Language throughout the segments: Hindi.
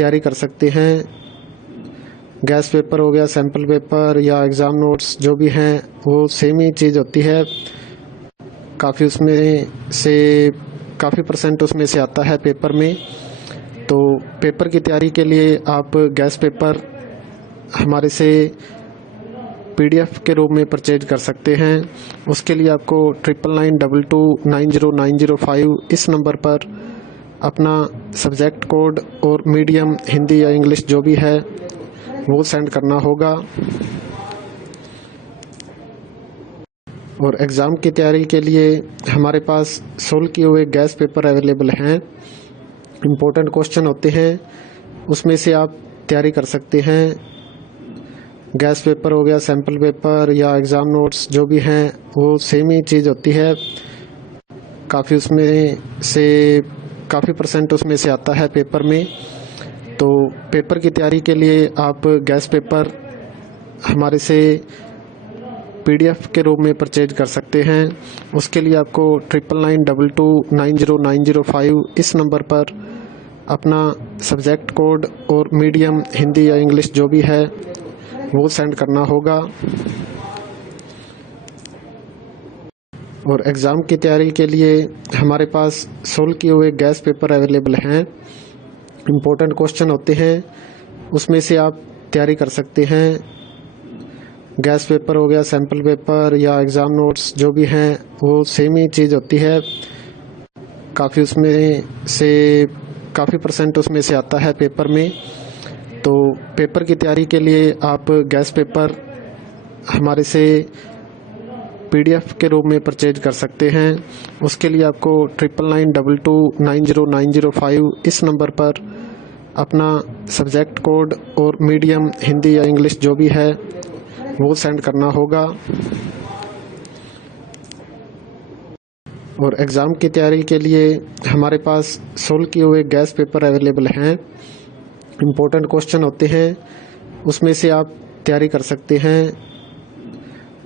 तैयारी कर सकते हैं। गैस पेपर हो गया, सैम्पल पेपर या एग्ज़ाम नोट्स जो भी हैं वो सेम ही चीज़ होती है। काफ़ी उसमें से काफ़ी परसेंट उसमें से आता है पेपर में। तो पेपर की तैयारी के लिए आप गैस पेपर हमारे से PDF के रूप में परचेज कर सकते हैं। उसके लिए आपको 9992290905 इस नंबर पर अपना सब्जेक्ट कोड और मीडियम हिंदी या इंग्लिश जो भी है वो सेंड करना होगा। और एग्ज़ाम की तैयारी के लिए हमारे पास सोल्व किए हुए गैस पेपर अवेलेबल हैं। इम्पोर्टेंट क्वेश्चन होते हैं, उसमें से आप तैयारी कर सकते हैं। गैस पेपर हो गया, सैम्पल पेपर या एग्ज़ाम नोट्स जो भी हैं वो सेम ही चीज़ होती है। काफ़ी उसमें से काफ़ी परसेंट उसमें से आता है पेपर में। तो पेपर की तैयारी के लिए आप गैस पेपर हमारे से PDF के रूप में परचेज कर सकते हैं। उसके लिए आपको 9992290905 इस नंबर पर अपना सब्जेक्ट कोड और मीडियम हिंदी या इंग्लिश जो भी है वो सेंड करना होगा। और एग्ज़ाम की तैयारी के लिए हमारे पास सोल्व किए हुए गैस पेपर अवेलेबल हैं। इम्पोर्टेंट क्वेश्चन होते हैं, उसमें से आप तैयारी कर सकते हैं। गैस पेपर हो गया, सैम्पल पेपर या एग्ज़ाम नोट्स जो भी हैं वो सेम ही चीज़ होती है। काफ़ी उसमें से काफ़ी परसेंट उसमें से आता है पेपर में। तो पेपर की तैयारी के लिए आप गैस पेपर हमारे से PDF के रूप में परचेज कर सकते हैं। उसके लिए आपको 9992290905 इस नंबर पर अपना सब्जेक्ट कोड और मीडियम हिंदी या इंग्लिश जो भी है वो सेंड करना होगा। और एग्ज़ाम की तैयारी के लिए हमारे पास सोल्व किए हुए गैस पेपर अवेलेबल हैं। इम्पोर्टेंट क्वेश्चन होते हैं, उसमें से आप तैयारी कर सकते हैं।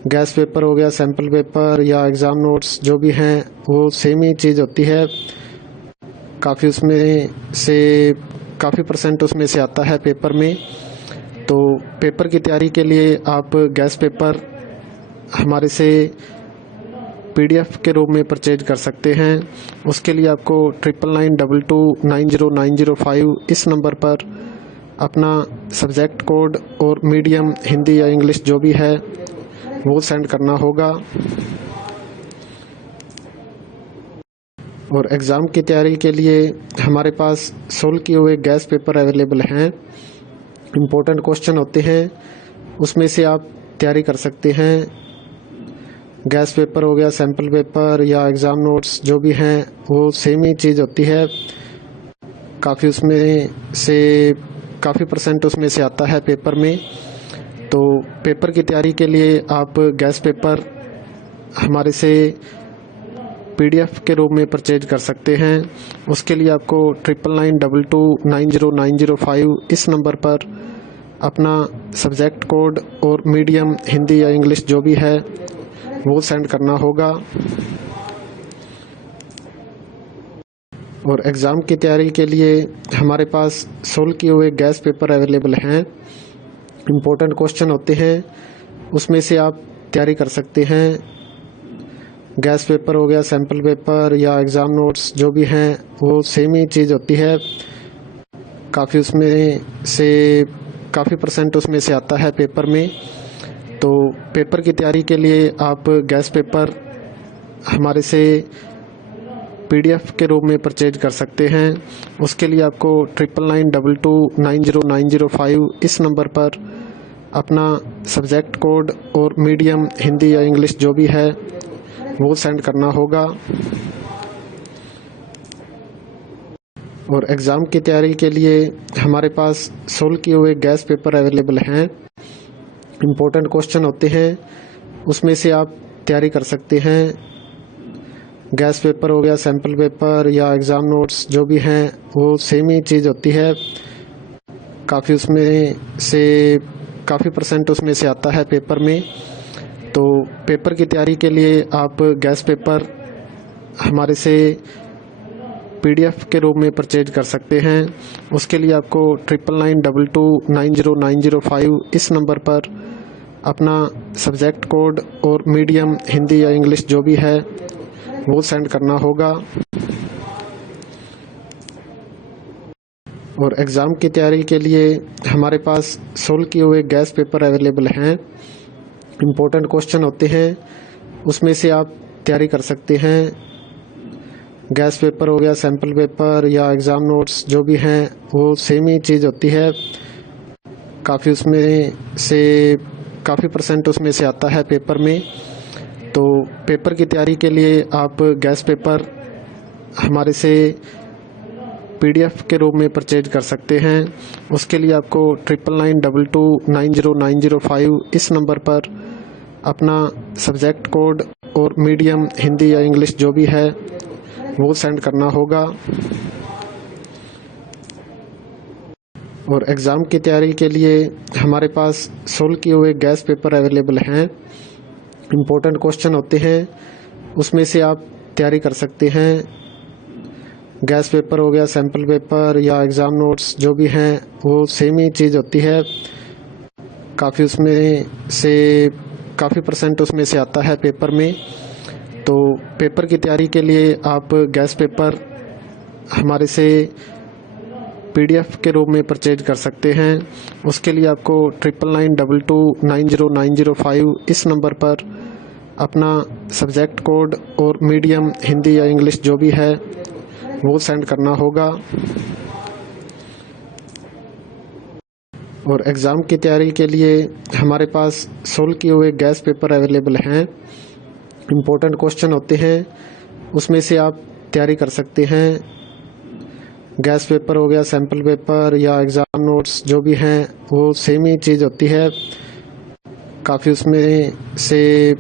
गैस पेपर हो गया, सैम्पल पेपर या एग्ज़ाम नोट्स जो भी हैं वो सेम ही चीज़ होती है। काफ़ी उसमें से काफ़ी परसेंट उसमें से आता है पेपर में। तो पेपर की तैयारी के लिए आप गैस पेपर हमारे से PDF के रूप में परचेज कर सकते हैं। उसके लिए आपको 9992290905 इस नंबर पर अपना सब्जेक्ट कोड और मीडियम हिंदी या इंग्लिश जो भी है वो सेंड करना होगा। और एग्ज़ाम की तैयारी के लिए हमारे पास सोल्व किए हुए गैस पेपर अवेलेबल हैं। इम्पोर्टेंट क्वेश्चन होते हैं, उसमें से आप तैयारी कर सकते हैं। गैस पेपर हो गया, सैम्पल पेपर या एग्ज़ाम नोट्स जो भी हैं वो सेम ही चीज़ होती है। काफ़ी उसमें से काफ़ी परसेंट उसमें से आता है पेपर में। तो पेपर की तैयारी के लिए आप गैस पेपर हमारे से PDF के रूप में परचेज कर सकते हैं। उसके लिए आपको 9992290905 इस नंबर पर अपना सब्जेक्ट कोड और मीडियम हिंदी या इंग्लिश जो भी है वो सेंड करना होगा। और एग्ज़ाम की तैयारी के लिए हमारे पास सोल्व किए हुए गैस पेपर अवेलेबल हैं। इम्पोर्टेंट क्वेश्चन होते हैं, उसमें से आप तैयारी कर सकते हैं। गैस पेपर हो गया, सैम्पल पेपर या एग्ज़ाम नोट्स जो भी हैं वो सेम ही चीज़ होती है। काफ़ी उसमें से काफ़ी परसेंट उसमें से आता है पेपर में। तो पेपर की तैयारी के लिए आप गैस पेपर हमारे से PDF के रूप में परचेज कर सकते हैं। उसके लिए आपको 9992290905 इस नंबर पर अपना सब्जेक्ट कोड और मीडियम हिंदी या इंग्लिश जो भी है वो सेंड करना होगा। और एग्ज़ाम की तैयारी के लिए हमारे पास सोल्व किए हुए गैस पेपर अवेलेबल हैं। इम्पोर्टेंट क्वेश्चन होते हैं, उसमें से आप तैयारी कर सकते हैं। गैस पेपर हो गया, सैम्पल पेपर या एग्ज़ाम नोट्स जो भी हैं वो सेम ही चीज़ होती है। काफ़ी उसमें से काफ़ी परसेंट उसमें से आता है पेपर में। तो पेपर की तैयारी के लिए आप गैस पेपर हमारे से PDF के रूप में परचेज कर सकते हैं। उसके लिए आपको 9992290905 इस नंबर पर अपना सब्जेक्ट कोड और मीडियम हिंदी या इंग्लिश जो भी है वो सेंड करना होगा। और एग्ज़ाम की तैयारी के लिए हमारे पास सोल्व किए हुए गैस पेपर अवेलेबल हैं। इम्पोर्टेंट क्वेश्चन होते हैं, उसमें से आप तैयारी कर सकते हैं। गैस पेपर हो गया, सैम्पल पेपर या एग्ज़ाम नोट्स जो भी हैं वो सेम ही चीज़ होती है। काफ़ी उसमें से काफ़ी % उसमें से आता है पेपर में। तो पेपर की तैयारी के लिए आप गैस पेपर हमारे से PDF के रूप में परचेज कर सकते हैं। उसके लिए आपको 9992290905 इस नंबर पर अपना सब्जेक्ट कोड और मीडियम हिंदी या इंग्लिश जो भी है वो सेंड करना होगा। और एग्ज़ाम की तैयारी के लिए हमारे पास सोल्व किए हुए गैस पेपर अवेलेबल हैं। इम्पोर्टेंट क्वेश्चन होते हैं, उसमें से आप तैयारी कर सकते हैं। गैस पेपर हो गया, सैम्पल पेपर या एग्ज़ाम नोट्स जो भी हैं वो सेम ही चीज़ होती है। काफ़ी उसमें से काफ़ी % उसमें से आता है पेपर में। तो पेपर की तैयारी के लिए आप गैस पेपर हमारे से PDF के रूप में परचेज कर सकते हैं। उसके लिए आपको 9992290905 इस नंबर पर अपना सब्जेक्ट कोड और मीडियम हिंदी या इंग्लिश जो भी है वो सेंड करना होगा। और एग्ज़ाम की तैयारी के लिए हमारे पास सोल्व किए हुए गैस पेपर अवेलेबल हैं। इम्पोर्टेंट क्वेश्चन होते हैं, उसमें से आप तैयारी कर सकते हैं। गैस पेपर हो गया, सैम्पल पेपर या एग्ज़ाम नोट्स जो भी हैं वो सेम ही चीज़ होती है। काफ़ी उसमें से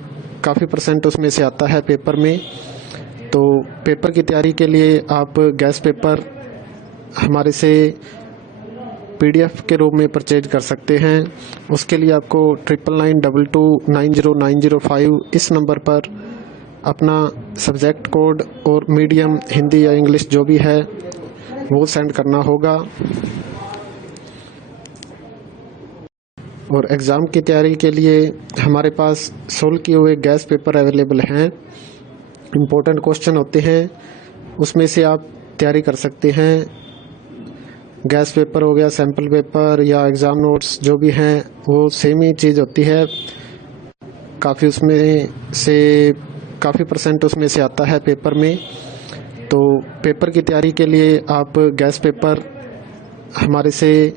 काफ़ी % उसमें से आता है पेपर में। तो पेपर की तैयारी के लिए आप गैस पेपर हमारे से PDF के रूप में परचेज कर सकते हैं। उसके लिए आपको 9992290905 इस नंबर पर अपना सब्जेक्ट कोड और मीडियम हिंदी या इंग्लिश जो भी है वो सेंड करना होगा। और एग्ज़ाम की तैयारी के लिए हमारे पास सोल्व किए हुए गैस पेपर अवेलेबल हैं। इम्पोर्टेंट क्वेश्चन होते हैं, उसमें से आप तैयारी कर सकते हैं। गैस पेपर हो गया, सैम्पल पेपर या एग्ज़ाम नोट्स जो भी हैं वो सेम ही चीज़ होती है। काफ़ी उसमें से काफ़ी % उसमें से आता है पेपर में। तो पेपर की तैयारी के लिए आप गैस पेपर हमारे से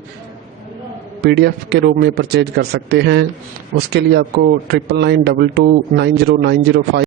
PDF के रूप में परचेज कर सकते हैं। उसके लिए आपको 9992290905